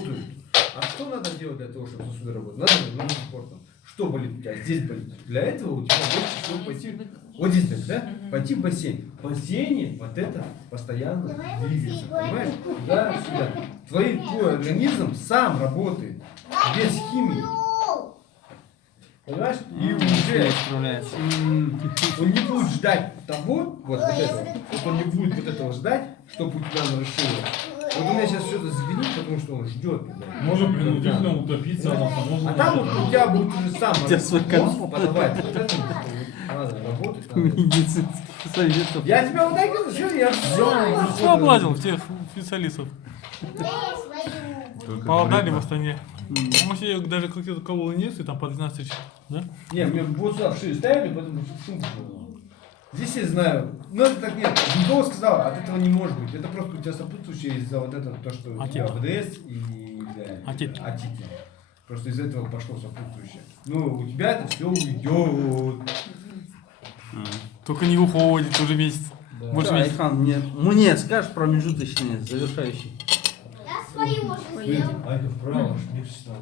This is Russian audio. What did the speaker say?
работают. А что надо делать для того, чтобы сосуды работали? Надо заниматься спортом. Что болит у тебя? Здесь болит. Для этого у тебя больше всего пойти. Вот здесь так, да? Пойти в бассейн. В бассейне вот это постоянно двигается. Понимаешь? Туда-сюда. Твой организм сам работает. Без химии. Понимаешь? И уже он не будет ждать того, вот этого. Вот он не будет вот этого ждать, чтобы у тебя нарушило. Вот у меня сейчас что-то звенит, потому что он ждет. Может принудительно утопиться, А там вот у тебя будет уже сам мозг подавать. Вот это надо работать. Медицинских советов. Я тебя вот так говорю, что я все облазил, всех специалистов. Поладали в Астане. Может, я даже какие-то кололы нет, и там по 12 тысяч, да? Не, мне вот сюда вшили ставили, поэтому сумку было. Здесь я знаю, но это так нет. Никого сказал, от этого не может быть. Это просто у тебя сопутствующее из-за вот этого, то, что у тебя ВДС и Атит. атики. Просто из этого пошло сопутствующее. Ну, у тебя это все уйдет. Только не уходит уже месяц. Да. Больше Да, месяца. Айхан, мне скажешь промежуточные, завершающие. Я свою уже сделал. Айка вправо, аж не встал.